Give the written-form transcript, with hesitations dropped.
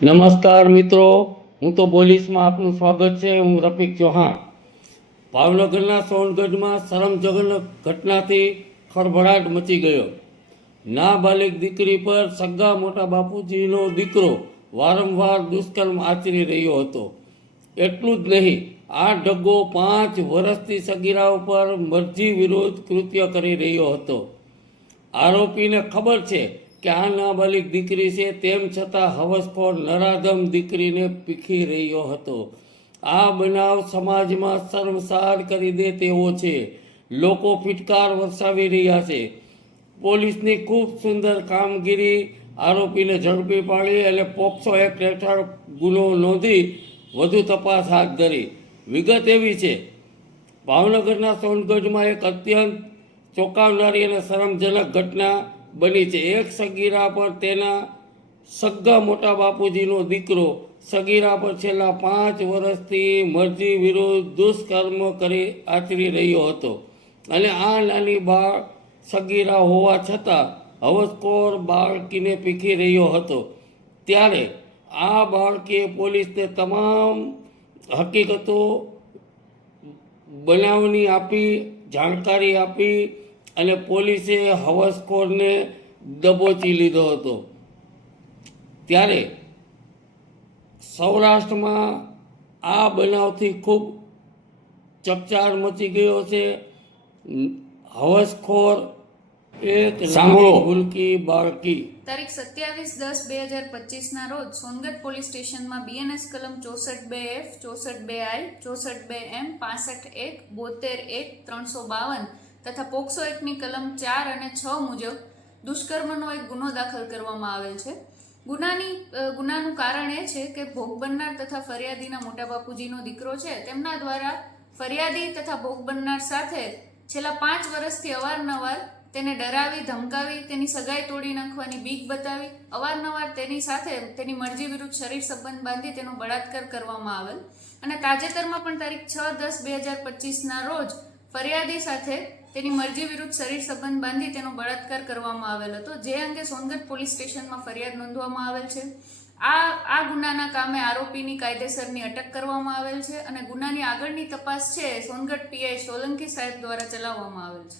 નમસ્કાર મિત્રો, હું તો પોલીસમાં આપનું સ્વાગત છે. હું રફીક ચૌહાણ. ભાવનગરના સોનગઢમાં શરમજનક ઘટનાથી ખળભળાટ મચી ગયો. નાબાલિગ દીકરી પર સગા મોટા બાપુજીનો દીકરો વારંવાર દુષ્કર્મ આચરી રહ્યો હતો. એટલું જ નહીં, આ ઢગો 5 વર્ષથી સગીરા ઉપર મરજી વિરુદ્ધ કૃત્ય કરી રહ્યો હતો. આરોપીને ખબર છે કે આ નાબાલિગ દીકરી છે, તેમ છતાં હવસખોર નરાધમ દીકરીને પીખી રહ્યો હતો. આ બનાવ સમાજમાં શર્મસાર કરી દે તેવો છે. લોકો ફિટકાર વરસાવી રહ્યા છે. પોલીસની ખૂબ સુંદર કામગીરી આરોપીને ઝડપી પાડી અને પોક્સો એક્ટ હેઠળ ગુનો નોંધી વધુ તપાસ હાથ ધરી. વિગત એવી છે, ભાવનગરના સોનગઢમાં એક અત્યંત ચોંકાવનારી અને શરમજનક ઘટના બની છે. એક સગીરા પર તેના સગા મોટા બાપુજીનો દીકરો સગીરા પર છેલ્લા 5 વર્ષથી મરજી વિરુદ્ધ દુષ્કર્મ આચરી રહ્યો હતો અને આ નાની બાળ સગીરા હોવા છતાં હવસખોર બાળકીને પીખી રહ્યો હતો. ત્યારે આ બાળકીએ પોલીસને તમામ હકીકતો બનાવની આપી, જાણકારી આપી અને પોલીસે હવસખોરને દબોચી લીધો હતો. ત્યારે સૌરાષ્ટ્રમાં આ બનાવથી ખૂબ ચકચાર મચી ગયો છે. હવસખોર એક ભૂલકી બાળકી તારીખ 27/10/2025 રોજ સોનગઢ પોલીસ સ્ટેશનમાં બીએનએસ કલમ 64(2)F, 64(2)I, 64(2)M, 65(1), 72(1), 352 તથા પોક્સો એક્ટની કલમ 4 અને 6 મુજબ દુષ્કર્મનો એક ગુનો દાખલ કરવામાં આવેલ છે. ગુનાનું કારણ એ છે કે ભોગ બનનાર તથા ફરિયાદીના મોટા બાપુજીનો દીકરો છે, તેમના દ્વારા ફરિયાદી તથા ભોગ બનનાર સાથે છેલ્લા 5 વર્ષથી અવારનવાર તેને ડરાવી, ધમકાવી, તેની સગાઈ તોડી નાખવાની બીક બતાવી, અવારનવાર તેની સાથે તેની મરજી વિરુદ્ધ શરીર સંબંધ બાંધી તેનો બળાત્કાર કરવામાં આવેલ અને તાજેતરમાં પણ તારીખ 6/10/2025 રોજ ફરિયાદી સાથે તેની મરજી વિરુદ્ધ શરીર સંબંધ બાંધી તેનો બળાત્કાર કરવામાં આવેલ હતો, જે અંગે સોનગઢ પોલીસ સ્ટેશનમાં ફરિયાદ નોંધવામાં આવેલ છે. આ ગુનાના કામે આરોપીની કાયદેસરની અટક કરવામાં આવેલ છે અને ગુનાની આગળની તપાસ છે સોનગઢ પીઆઈ સોલંકી સાહેબ દ્વારા ચલાવવામાં આવેલ છે.